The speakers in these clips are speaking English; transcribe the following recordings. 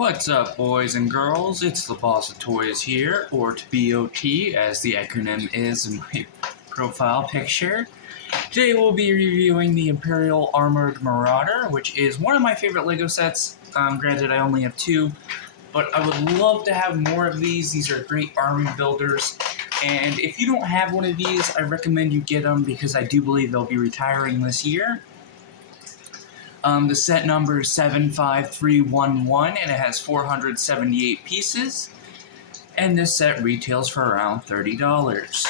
What's up, boys and girls? It's the Boss of Toys here, or BOT as the acronym is in my profile picture. Today we'll be reviewing the Imperial Armored Marauder, which is one of my favorite LEGO sets. Granted, I only have two, but I would love to have more of these. These are great army builders, and if you don't have one of these, I recommend you get them because I do believe they'll be retiring this year. The set number is 75311, and it has 478 pieces, and this set retails for around $30.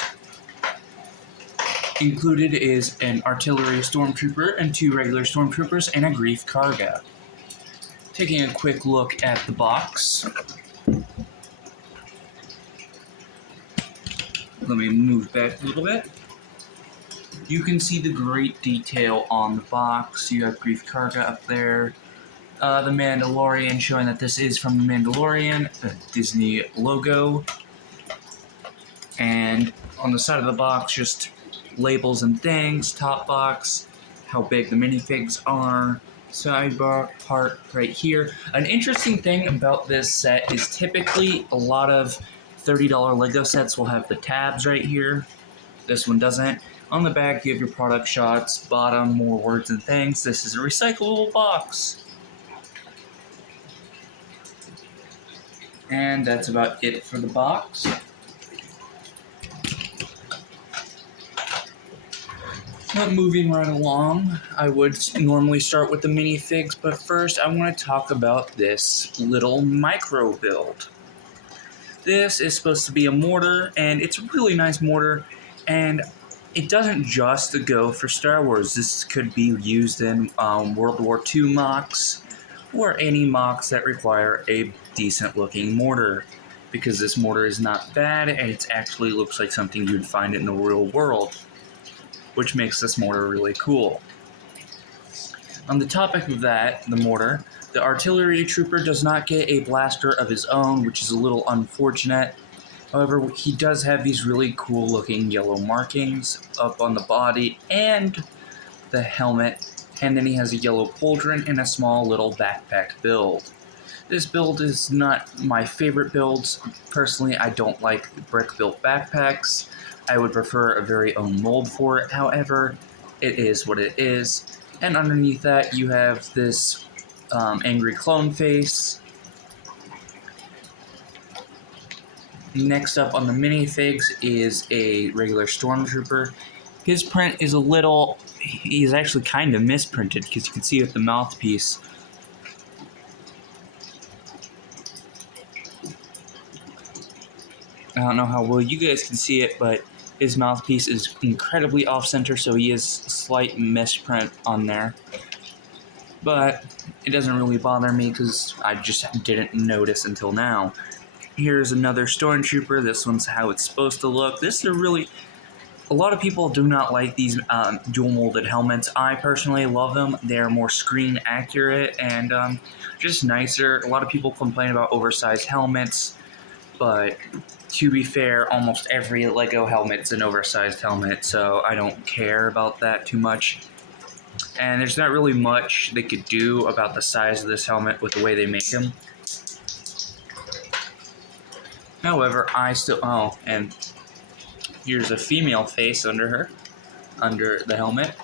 Included is an artillery stormtrooper and two regular stormtroopers and a grief karga. Taking a quick look at the box. Let me move back a little bit. You can see the great detail on the box. You have Grief Karga up there. The Mandalorian, showing that this is from the Mandalorian, the Disney logo. And on the side of the box, just labels and things. Top box, how big the minifigs are. Sidebar part right here. An interesting thing about this set is typically a lot of $30 LEGO sets will have the tabs right here. This one doesn't. On the back, you have your product shots, bottom, more words and things. This is a recyclable box. And that's about it for the box. But moving right along, I would normally start with the minifigs, but first I want to talk about this little micro build. This is supposed to be a mortar, and it's a really nice mortar, and it doesn't just go for Star Wars. This could be used in World War II mocks or any mocks that require a decent looking mortar, because this mortar is not bad and it actually looks like something you'd find in the real world, which makes this mortar really cool. On the topic of that, the mortar, the artillery trooper does not get a blaster of his own, which is a little unfortunate. However, he does have these really cool looking yellow markings up on the body and the helmet, and then he has a yellow pauldron and a small little backpack build. This build is not my favorite builds. Personally, I don't like brick-built backpacks. I would prefer a very own mold for it. However, it is what it is. And underneath that, you have this angry clone face. Next up on the minifigs is a regular stormtrooper. His print is he's actually kind of misprinted, because you can see with the mouthpiece. I don't know how well you guys can see it, but his mouthpiece is incredibly off-center, so he has a slight misprint on there. But it doesn't really bother me, because I just didn't notice until now. Here's another stormtrooper. This one's how it's supposed to look. This is a lot of people do not like these dual molded helmets. I personally love them. They're more screen accurate and just nicer. A lot of people complain about oversized helmets, but to be fair, almost every LEGO helmet's an oversized helmet, so I don't care about that too much. And there's not really much they could do about the size of this helmet with the way they make them. However, and here's a female face under the helmet.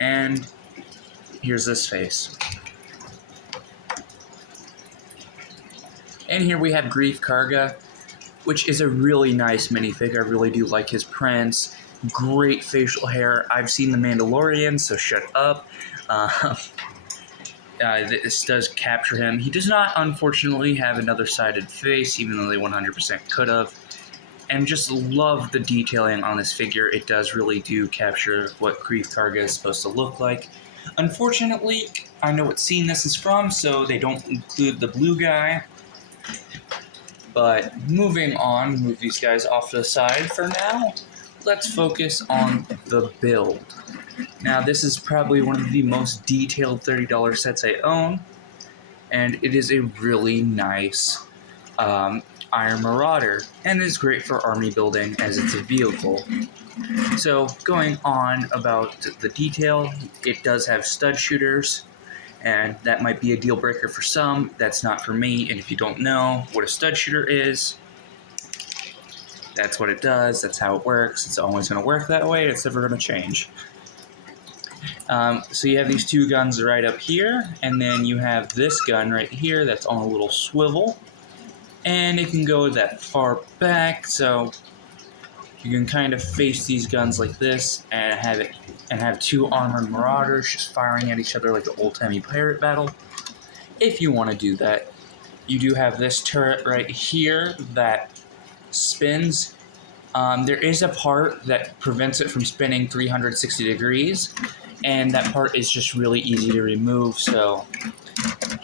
And here's this face. And here we have Grief Karga, which is a really nice minifig. I really do like his prints. Great facial hair. I've seen the Mandalorian, so shut up. This does capture him. He does not, unfortunately, have another sided face, even though they 100% could have. And just love the detailing on this figure. It does really do capture what Grief Karga is supposed to look like. Unfortunately, I know what scene this is from, so they don't include the blue guy. But moving on, move these guys off to the side for now. Let's focus on the build. Now, this is probably one of the most detailed $30 sets I own, and it is a really nice Iron Marauder, and it's great for army building as it's a vehicle. So, going on about the detail, it does have stud shooters, and that might be a deal breaker for some. That's not for me, and if you don't know what a stud shooter is, that's what it does, that's how it works. It's always going to work that way, it's never going to change. So you have these two guns right up here, and then you have this gun right here that's on a little swivel, and it can go that far back, so you can kind of face these guns like this and have two armored marauders just firing at each other like an old-timey pirate battle. If you want to do that, you do have this turret right here that spins. There is a part that prevents it from spinning 360 degrees, and that part is just really easy to remove, so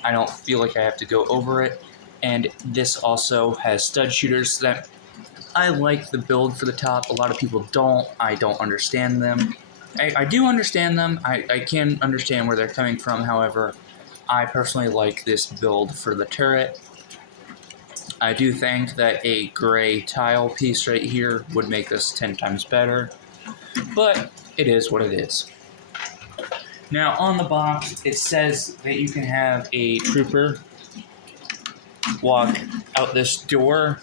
I don't feel like I have to go over it. And this also has stud shooters that I like the build for the top. A lot of people don't. I don't understand them. I do understand them. I can understand where they're coming from. However, I personally like this build for the turret. I do think that a gray tile piece right here would make this 10 times better, but it is what it is. Now on the box, it says that you can have a trooper walk out this door.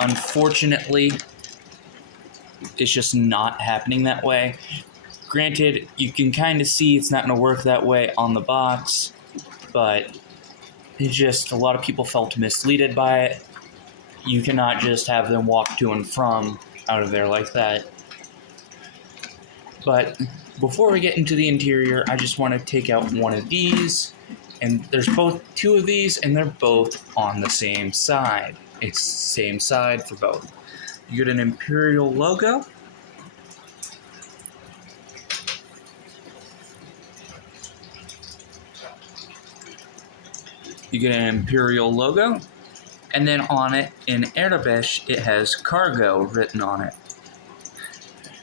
Unfortunately, it's just not happening that way. Granted, you can kind of see it's not going to work that way on the box, but it's just a lot of people felt misled by it. You cannot just have them walk to and from out of there like that. But before we get into the interior, I just want to take out one of these, and there's two of these, and they're both on the same side. It's the same side for both. You get an Imperial logo. You get an Imperial logo. And then on it, in Arabic, it has cargo written on it,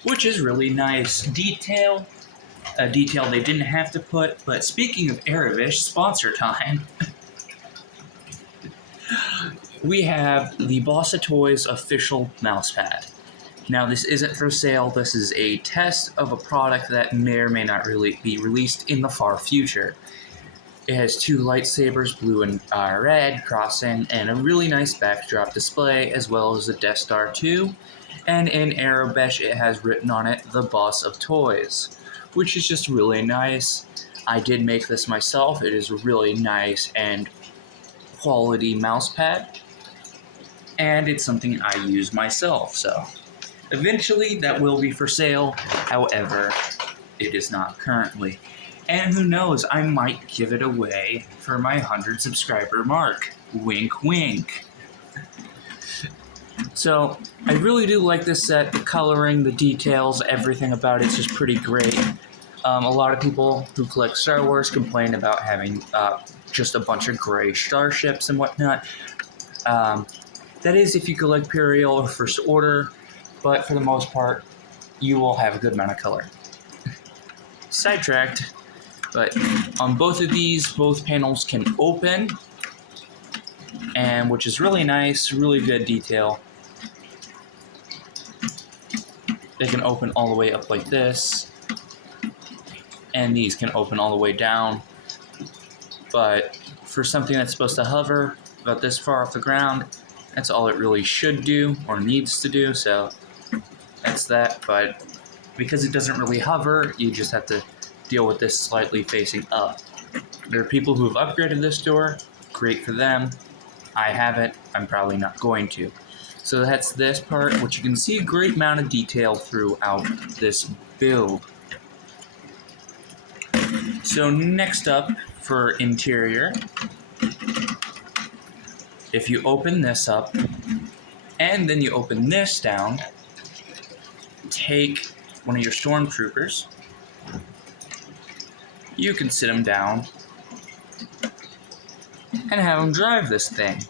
which is really nice detail. A detail they didn't have to put, but speaking of Arabic, sponsor time. We have the Bossa Toys official mousepad. Now this isn't for sale, this is a test of a product that may or may not really be released in the far future. It has two lightsabers, blue and red, crossing, and a really nice backdrop display, as well as a Death Star 2. And in Arabic, it has written on it, the Boss of Toys, which is just really nice. I did make this myself. It is a really nice and quality mousepad, and it's something I use myself, so eventually that will be for sale. However, it is not currently. And who knows, I might give it away for my 100 subscriber mark. Wink, wink. So, I really do like this set. The coloring, the details, everything about it's just pretty great. A lot of people who collect Star Wars complain about having just a bunch of gray starships and whatnot. That is if you collect Imperial or First Order, but for the most part, you will have a good amount of color. Sidetracked. But on both of these, both panels can open, and which is really nice, really good detail. They can open all the way up like this, and these can open all the way down. But for something that's supposed to hover about this far off the ground, that's all it really should do or needs to do, so that's that. But because it doesn't really hover, you just have to deal with this slightly facing up. There are people who have upgraded this door. Great for them. I haven't. I'm probably not going to. So that's this part, which you can see a great amount of detail throughout this build. So next up for interior, if you open this up and then you open this down, take one of your stormtroopers. You can sit them down and have them drive this thing,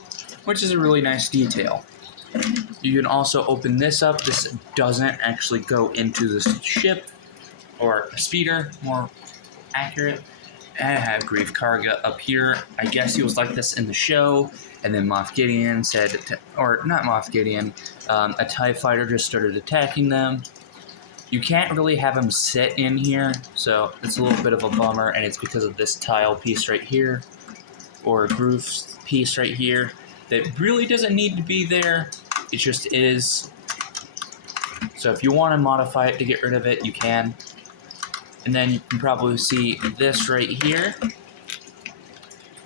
which is a really nice detail. You can also open this up. This doesn't actually go into the ship, or a speeder, more accurate. And I have Grief Karga up here. I guess he was like this in the show, and then Moff Gideon said, or not Moff Gideon, a TIE fighter just started attacking them. You can't really have him sit in here, so it's a little bit of a bummer, and it's because of this tile piece right here, or groove piece right here, that really doesn't need to be there. It just is. So if you want to modify it to get rid of it, you can. And then you can probably see this right here,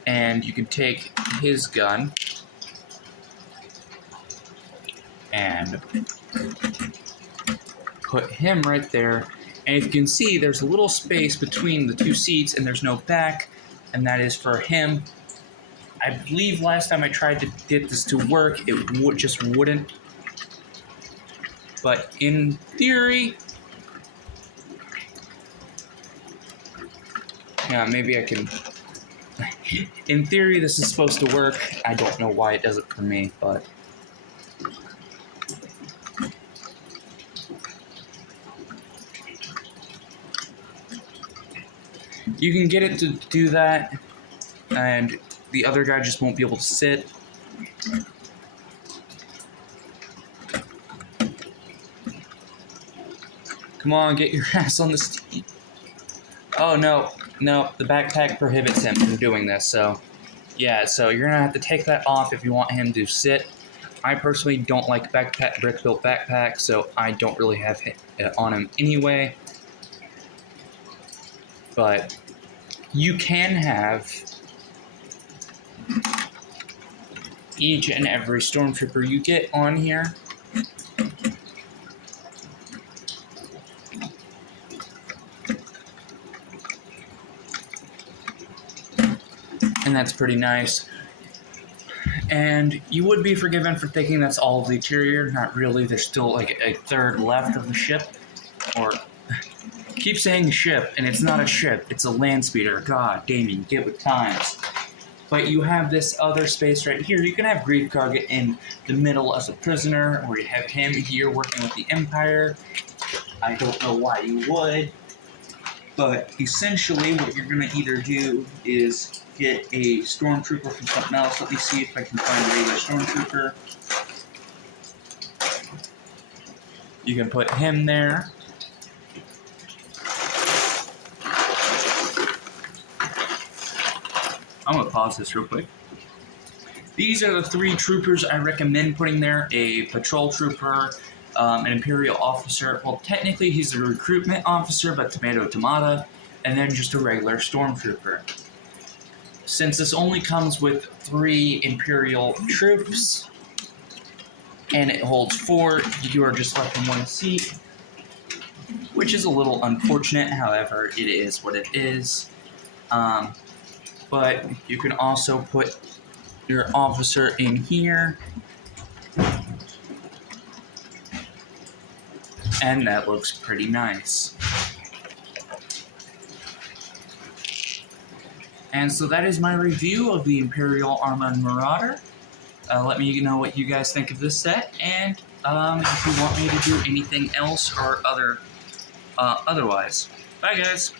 and you can take his gun and put him right there. And if you can see, there's a little space between the two seats, and there's no back, and that is for him. I believe last time I tried to get this to work, it just wouldn't. But in theory, yeah, maybe I can. In theory, this is supposed to work. I don't know why it does it for me, but you can get it to do that, and the other guy just won't be able to sit. Come on, get your ass on the seat. Oh, no, the backpack prohibits him from doing this, so yeah, so you're gonna have to take that off if you want him to sit. I personally don't like brick-built backpack, so I don't really have it on him anyway. But you can have each and every stormtrooper you get on here. And that's pretty nice. And you would be forgiven for thinking that's all of the interior. Not really. There's still like a third left of the ship. Or keep saying ship, and it's not a ship. It's a land speeder. God, Damien, get with times. But you have this other space right here. You can have Grief Karga in the middle as a prisoner, or you have him here working with the Empire. I don't know why you would. But essentially what you're going to either do is get a stormtrooper from something else. Let me see if I can find a regular stormtrooper. You can put him there. I'm going to pause this real quick. These are the three troopers I recommend putting there. A patrol trooper, an imperial officer. Well, technically he's a recruitment officer, but tomato, and then just a regular stormtrooper. Since this only comes with 3 imperial troops, and it holds 4, you are just left in one seat, which is a little unfortunate. However, it is what it is. But you can also put your officer in here, and that looks pretty nice. And so that is my review of the Imperial Armored Marauder. Let me know what you guys think of this set, and if you want me to do anything else or otherwise. Bye, guys.